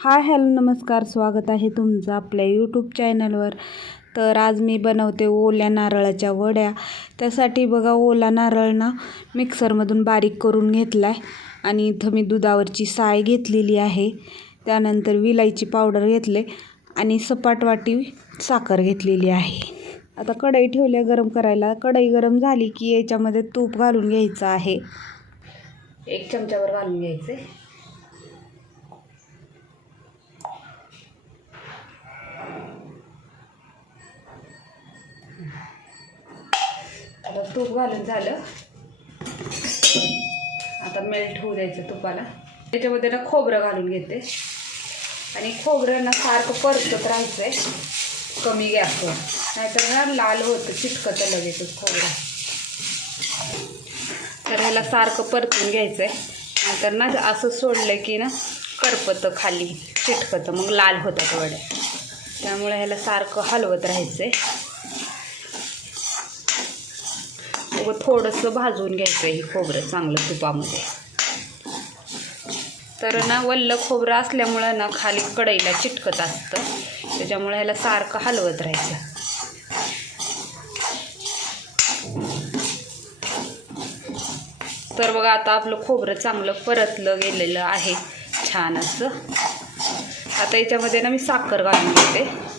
Hi hello नमस्कार स्वागत आहे तुमचं आपल्या यूट्यूब चॅनलवर तर आज मी बनवते ओल्या नारळाच्या वड्या. त्यासाठी बघा ओला नारळ ना मिक्सरमधून बारीक करून घेतला आहे आणि इथं मी दुधावरची साय घेतलेली आहे. त्यानंतर विलायची पावडर घेतले आणि सपाट वाटी साखर घेतलेली आहे. आता कढई ठेवल्या गरम करायला. कढई गरम झाली की याच्यामध्ये तूप घालून घ्यायचं आहे. एक चमच्यावर घालून घ्यायचं तूप घालून झालं. आता मेल्ट होऊ द्यायचं तुपाला. त्याच्यामध्ये ना खोबरं घालून घेते. आणि खोबरं ना सारखं परतत राहायचं आहे कमी गॅसवर. नाहीतर ना लाल होतं चिटकतं लगेचच खोबरं. तर ह्याला सारखं परतून घ्यायचं आहे नाहीतर ना असं सोडलं की ना करपतं खाली चिटकतं. मग लाल होतं वड्या त्यामुळे ह्याला सारखं हलवत राहायचं आहे उगं थोडंसं भाजून घ्यायचं हे खोबरं चांगलं तुपामध्ये. तर ना वल्ल खोबरं असल्यामुळं ना खाली कढईला चिटकत असतं. त्याच्यामुळे ह्याला सारखं हलवत राहायचं. तर बघा आता आपलं खोबरं चांगलं परतलं गेलेलं आहे. छान असं. आता याच्यामध्ये ना मी साखर घालून घेते.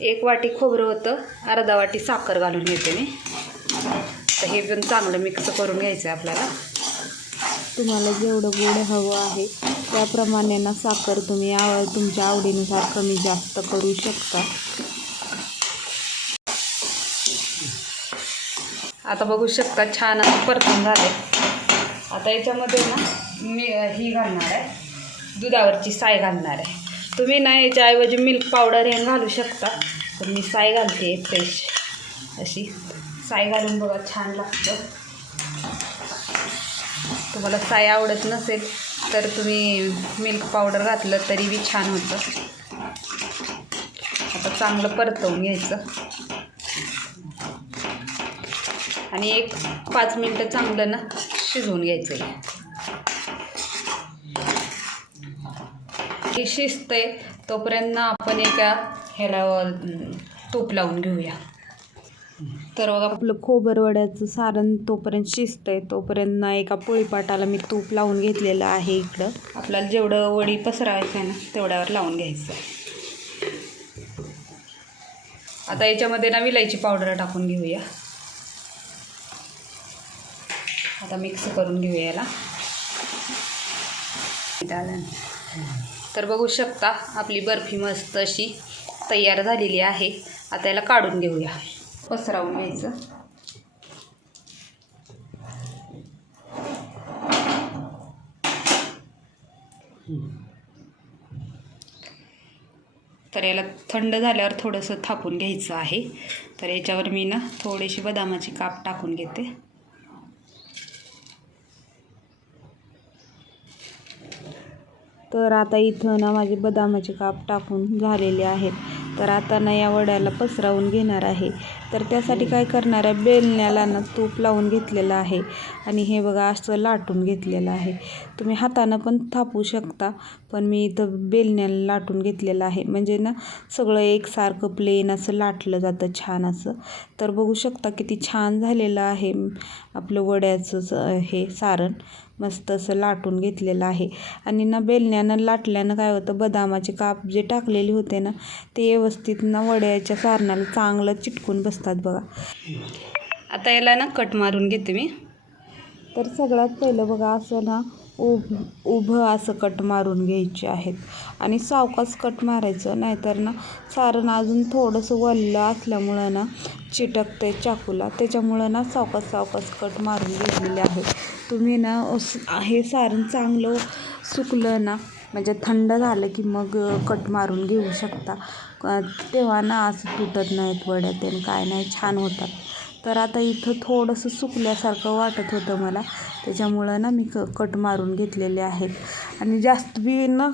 एक वाटी खोबरं होतं अर्धा वाटी साखर घालून घेते मी. तर हे पण चांगलं मिक्स करून घ्यायचं आहे आपल्याला. तुम्हाला जेवढं गोड हवं आहे त्याप्रमाणे ना साखर तुम्ही आव तुमच्या आवडीनुसार कमी जास्त करू शकता. आता बघू शकता छान असं परतून झाले आता याच्यामध्ये ना मी ही घालणार आहे. दुधावरची साय घालणार आहे. तुम्ही नाही याच्याऐवजी मिल्क पावडर हे घालू शकता. तर मी साय घालते फ्रेश अशी साय घालून बघा छान लागतं. तुम्हाला साय आवडत नसेल तर तुम्ही मिल्क पावडर घातलं तरी बी छान होतं. आता चांगलं परतवून घ्यायचं. आणि एक पाच मिनटं चांगलं ना शिजवून घ्यायचं हे शिजते तोपर्यंत आपण एका ह्याला तूप लावून घेऊया. तर बघा आपलं खोबरवड्याचं सारण तोपर्यंत शिजतंय तोपर्यंत ना एका पोळीपाटाला मी तूप लावून घेतलेलं आहे इकडं. आपल्याला जेवढं वडी पसरायचं आहे ना तेवढ्यावर लावून घ्यायचं आता याच्यामध्ये ना विलायची पावडर टाकून घेऊया. आता मिक्स करून घेऊया याला. तर बघू शकता आपली बर्फी मस्त अशी तयार झालेली आहे. आता याला काढून घेऊया. पसरावून घ्यायचं. तर याला थंड झाल्यावर थोडंसं थापून घ्यायचं आहे. तर याच्यावर मी ना थोडीशी बदामाची काप टाकून घेते. तर आता इथं ना माझे बदामाचे काप टाकून झालेले आहेत. तर आता ना या वड्याला पसरवून घेणार आहे. तर त्यासाठी काय करणार आहे? बेलण्याला ना तूप लावून घेतलेलं आहे. आणि हे बघा असं लाटून घेतलेलं आहे. तुम्ही हातानं पण थापू शकता पण मी इथं बेलण्याला लाटून घेतलेलं आहे. म्हणजे ना सगळं एकसारखं प्लेन असं लाटलं जातं छान असं. तर बघू शकता किती छान झालेलं आहे आपलं वड्याचं हे सारण. मस्त असं लाटून घेतलेलं आहे. आणि ना बेलण्यानं लाटल्यानं काय होतं बदामाचे काप जे टाकलेले होते ना ते व्यवस्थित ना वड्याच्या सारणाला चांगलं चिटकून बसतात बघा. आता याला ना कट मारून घेते मी. तर सगळ्यात पहिलं बघा असं ना उभ उभं असं कट मारून घ्यायचे आहेत. आणि सावकाच कट मारायचं नाहीतर ना सारण अजून थोडंसं वल्लं असल्यामुळं ना चिटकते चाकूला. त्याच्यामुळं ना सावकाच सावकाच कट मारून घेतलेले आहे तुम्ही ना उस- हे सारण चांगलं सुकलं ना म्हणजे थंड झालं की मग कट मारून घेऊ शकता. तेव्हा ना असं तुटत नाहीत वड्या ते काय नाही छान होतात. तर आता इथं थोडंसं सुकल्यासारखं वाटत होतं मला. त्याच्यामुळं ना मी क कट मारून घेतलेले आहेत. आणि जास्त बी न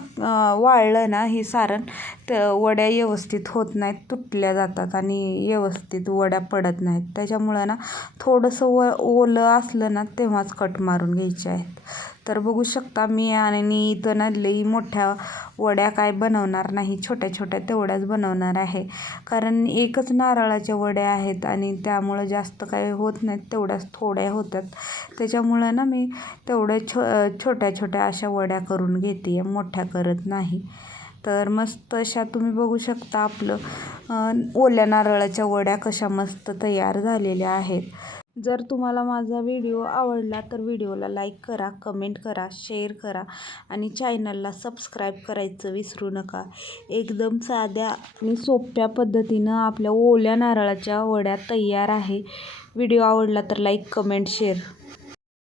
वाळलं ना हे सारण तर वड्या व्यवस्थित होत नाहीत तुटल्या जातात आणि व्यवस्थित वड्या पडत नाहीत. त्याच्यामुळं ना थोडंसं व ओलं असलं ना तेव्हाच कट मारून घ्यायचे आहेत. तर बघू शकता मी आणि इथं ना लई मोठ्या वड्या काय बनवणार नाही. छोट्या छोट्या तेवढ्याच बनवणार आहे. कारण एकच नारळाच्या वड्या आहेत आणि त्यामुळं जास्त काय होत नाहीत तेवढ्याच थोड्या होतात. त्याच्यामुळं ना मी तेवढ्या छो छोट्या छोट्या अशा वड्या करून घेते आहे मोठ्या करत नाही. तर मस्त अशा तुम्ही बघू शकता आपलं ओल्या नारळाच्या वड्या कशा मस्त तयार झालेल्या आहेत. जर तुम्हाला माझा व्हिडिओ आवडला तर व्हिडिओला लाईक करा कमेंट करा शेअर करा आणि चॅनलला सबस्क्राईब करायचं विसरू नका. एकदम साध्या आणि सोप्या पद्धतीनं आपल्या ओल्या नारळाच्या वड्या तयार आहे. व्हिडिओ आवडला तर लाईक कमेंट शेअर.